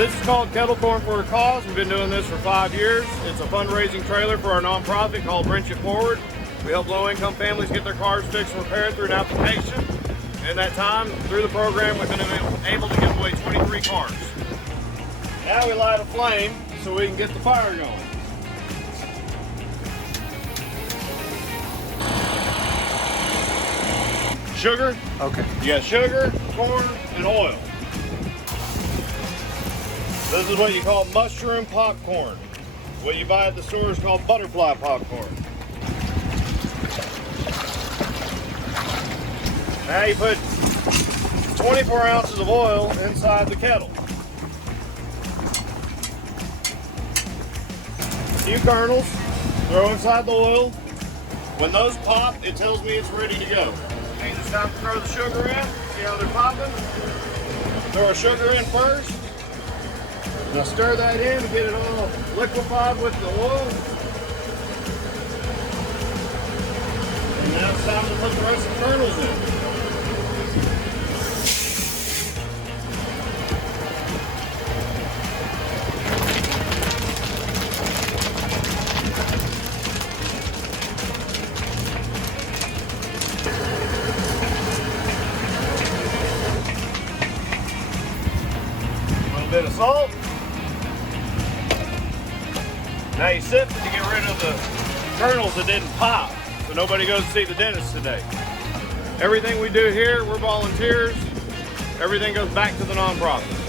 This is called Kettle Corn for a Cause. We've been doing this for 5 years. It's a fundraising trailer for our nonprofit called Wrench It Forward. We help low-income families get their cars fixed and repaired through an application. In that time, through the program, we've been able to give away 23 cars. Now we light a flame so we can get the fire going. Sugar. Okay. You got sugar, corn, and oil. This is what you call mushroom popcorn. What you buy at the store is called butterfly popcorn. Now you put 24 ounces of oil inside the kettle. A few kernels, throw inside the oil. When those pop, it tells me it's ready to go. It means it's time to throw the sugar in. See how they're popping? Throw our sugar in first. Now stir that in to get it all liquefied with the oil. And now it's time to put the rest of the kernels in. A little bit of salt. Now you sift it to get rid of the kernels that didn't pop, so nobody goes to see the dentist today. Everything we do here, we're volunteers. Everything goes back to the nonprofit.